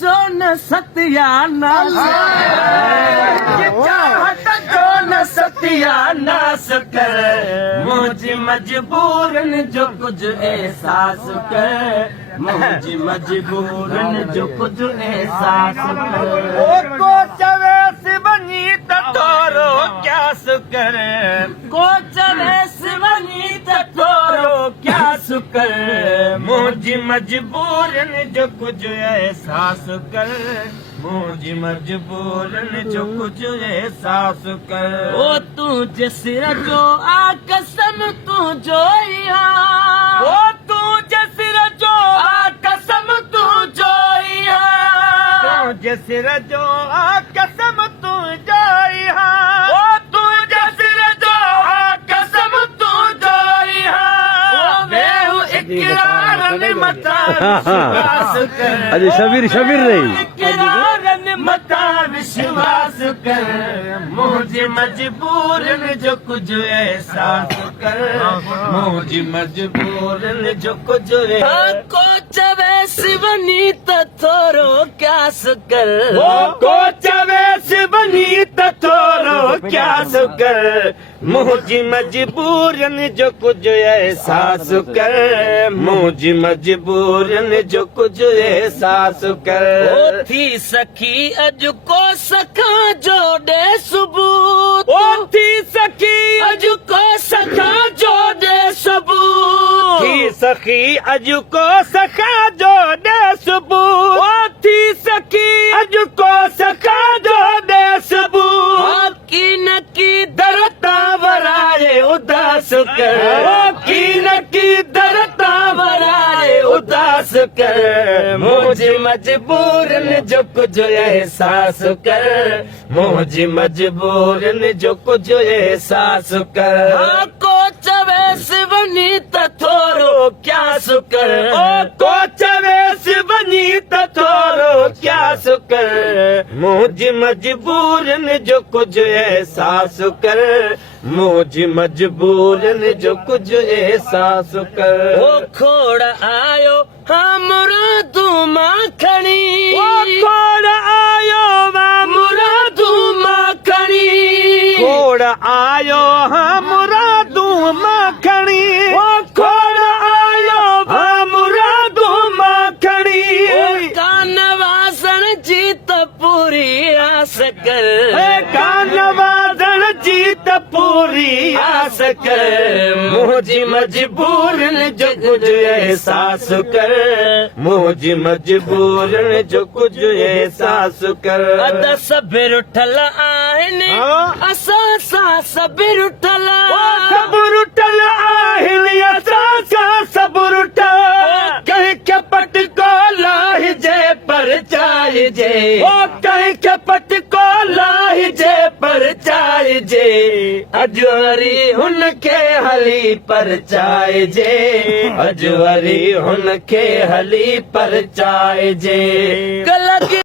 जो न सत्यानाश चाहत जो न सत्यानाश कर मुझ मजबूरन जो कुछ एहसास कर मुझ मजबूरन जो कुछ एहसास कर को चवेस बनी तोरो क्या सुकर को चवेस बनी तोरो क्या सुकर मुझ मजबूरन जो कुछ एहसास कर मुझ मजबूरन जो कुछ एहसास कर ओ तू जसर जो आ कसम तू जो ओ तू जसर जो आ कसम तू जो जसर जो आ कसम तू जो ओ तू जसर जो आ कसम तू जो वेहु इकरारन मता विश्वास कर अजय शबीर नहीं इकरारन मता विश्वास कर मुझे मजबूरन जो कुछ एहसास कर मुझे मजबूरन जो कुछ को चवेस बनी तो थोरो क्या सुकर को चवेस बनी तो थोरो क्या सुकर मुझे मजबूरन जो कुछ एहसास कर मुझे मजबूरन जो कुछ एहसास कर थी सखी अज को सखा जोड़े सबूत थी सखी अज को सखा जोड़े सबूत थी सखी अज को सखा जोड़े सबूत थी सखी अज को सखा जोड़े सबूत की न की दरता वराए उदास कर की न की दरता वराए उदास कर मुझे मजबूरन जो कुछ एहसास कर मुझे मजबूरन जो कुछ एहसास कर को चवेस बनी तोरो क्या सुकर को चवेस बनी तोरो क्या सुकर मुझे मजबूरन जो कुछ एहसास कर मुझे मजबूरन जो कुछ एहसास कर ओ खोड़ आयो हमरा तू माखणी खोड़ आयो हमरा तू माखणी खोड़ आयो हमरा तू माखणी खोड़ आयो हमरा तू माखणी कान वासन जीत पूरी आस कर कान वासन जीत पूरी आस कर मुझे मजबूरन जो कुछ एहसास कर मुझे मजबूरन जो कुछ एहसास कर अदा सबेर उठल आहिनि असां सां सबेर उठल सबुर उठल आहिनि असां सां सबुर उठल कंहिं खे पटको लाहिजे पर चाहिजे ओ कंहिं खे पटको लाहिजे पर चाहिजे अॼु वरी हुनखे हली पर चाहिजे अॼु वरी हुनखे हली पर चाहिजे